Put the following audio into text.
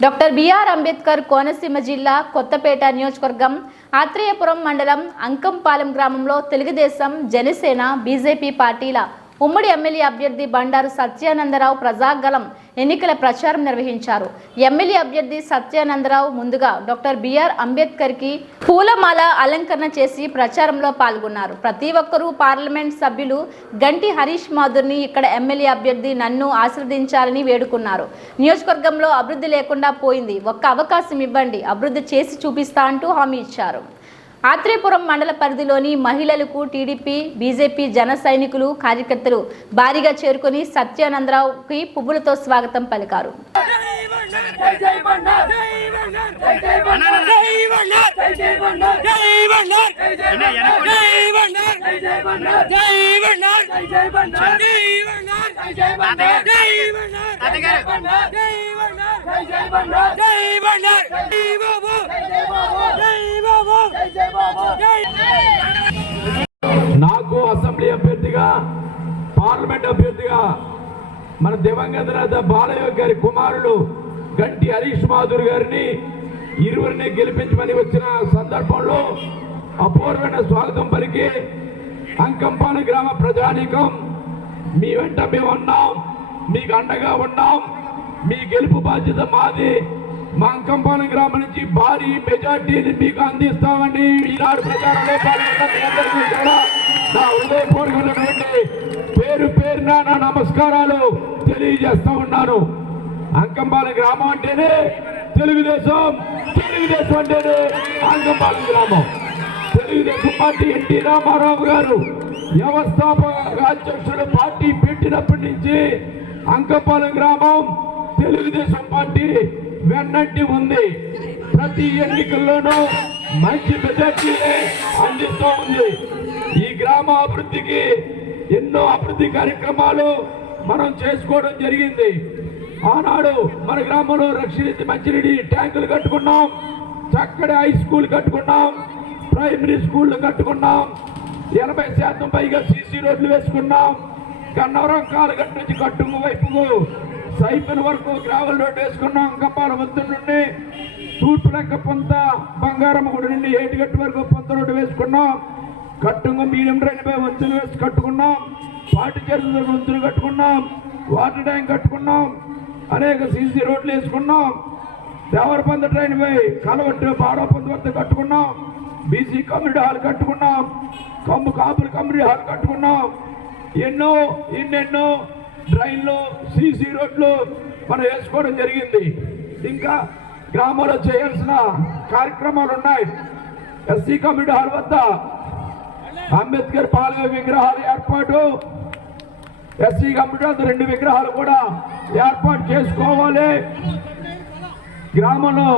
Doctor BR Ambedkar Konaseema జిల్లా కొత్తపేట నియోజకవర్గం ఆత్రేయపురం మండలం అంకంపాలెం గ్రామంలో తెలుగుదేశం జనసేన బీజేపీ పార్టీల ఉమ్మడి ఎమ్మెల్యే అభ్యర్థి బండారు సత్యానందరావు ప్రజాగలం ఎన్నికల ప్రచారం నిర్వహించారు. ఎమ్మెల్యే అభ్యర్థి సత్యానందరావు ముందుగా డాక్టర్ బిఆర్ అంబేద్కర్కి పూలమాల అలంకరణ చేసి ప్రచారంలో పాల్గొన్నారు. ప్రతి ఒక్కరూ పార్లమెంట్ సభ్యులు గంటి హరీష్ మాధుర్ని ఇక్కడ ఎమ్మెల్యే అభ్యర్థి నన్ను ఆశీర్వదించాలని వేడుకున్నారు. నియోజకవర్గంలో అభివృద్ధి లేకుండా పోయింది. ఒక్క అవకాశం ఇవ్వండి. అభివృద్ధి చేసి చూపిస్తా అంటూ హామీ ఇచ్చారు. ఆత్రేయపురం మండల పరిధిలోని మహిళలకు టీడీపీ బీజేపీ జన సైనికులు కార్యకర్తలు భారీగా చేరుకొని సత్యానందరావుకి పువ్వులతో స్వాగతం పలికారు జై జై బండార్ జై బండార్ జై జై బండార్ జై బండార్ జై జై బండార్ జై బండార్ జై జై బండార్ జై జై బండార్ జై బండార్ జై జై బండార్ జై జై బండార్ జై బండార్ జై జై బండార్ జై బండార్ జై జై బండార్ జై బండార్ జై జై బాబు జై బాబు జై జై బాబు జై నాకు అసెంబ్లీ అభ్యర్థిగా పార్లమెంట్ అభ్యర్థిగా మన దివంగత నేత బాలయ్య గారి కుమారుడు గంటి హరీష్ మాధుర్ గారిని ఇరువురిని గెలిపించమని వచ్చిన సందర్భంలో అపూర్వమైన స్వాగతం పలికి అంకంపాల గ్రామ ప్రజానీకం మీ వెంట మేము ఉన్నాం మీకు అండగా ఉన్నాం మీ గెలుపు బాధ్యత మాది. మా అంకంపాలెం గ్రామం నుంచి భారీ మెజార్టీని మీకు అందిస్తామని ఈనాడు ప్రచారంలో నా హృదయపూర్వకమైనటువంటి పేరు పేరున నా నమస్కారాలు తెలియజేస్తా ఉన్నాను. అంకంపాలెం గ్రామం అంటేనే తెలుగుదేశం తెలుగుదేశం అంటేనే అంకంపాలెం గ్రామం. తెలుగుదేశం పార్టీ ఎన్టీ రామారావు గారు వ్యవస్థాపక అధ్యక్షుడు పార్టీ పెట్టినప్పటి నుంచి అంకపాలెం గ్రామం తెలుగుదేశం పార్టీ వెన్నంటి ఉంది. ప్రతి ఎన్నికల్లోనూ మంచి మెజార్టీని అందిస్తూ ఉంది. ఈ గ్రామ అభివృద్ధికి ఎన్నో అభివృద్ధి కార్యక్రమాలు మనం చేసుకోవడం జరిగింది. ఆనాడు మన గ్రామంలో రక్షించి మంచినీటి ట్యాంకులు కట్టుకున్నాం. చక్కటి హై స్కూల్ కట్టుకున్నాం. ప్రైమరీ స్కూళ్ళు కట్టుకున్నాం. ఎనభై శాతం పైగా సీసీ రోడ్లు వేసుకున్నాం. గన్నవరం కాలగట్టు నుంచి కట్టుకు వైపుకు సైపన్ వరకు గ్రావెల్ రోడ్డు వేసుకున్నాం అంకపాల వద్దు నుండి. తూర్పు లెక్క పొంత బంగారం గుడి నుండి ఏటిగట్టు వరకు పొంత రోడ్డు వేసుకున్నాం. కట్టుకు మీడియం రైల్వే వంతులు వేసి కట్టుకున్నాం. పాటి చెరువు వంతులు కట్టుకున్నాం. వాటర్ ట్యాంక్ కట్టుకున్నాం. అనేక సీసీ రోడ్లు వేసుకున్నాం. దేవరపంద ట్రైన్ పోయి కలవట్టు బాడోపంద వద్ద కట్టుకున్నాం. బీసీ కమ్యూనిటీ హాల్ కట్టుకున్నాం. కమ్ము కాపులు కమ్యూనిటీ హాల్ కట్టుకున్నాం. ఎన్నో ఎన్నెన్నో డ్రైన్లో సీసీ రోడ్లు మనం వేసుకోవడం జరిగింది. ఇంకా గ్రామంలో చేయాల్సిన కార్యక్రమాలు ఉన్నాయి. ఎస్సీ కమిటీ హాల్ వద్ద అంబేద్కర్ పాలయ విగ్రహాల ఏర్పాటు ఎస్సీ కమిటీ వద్ద రెండు విగ్రహాలు కూడా ఏర్పాటు చేసుకోవాలి. గ్రామంలో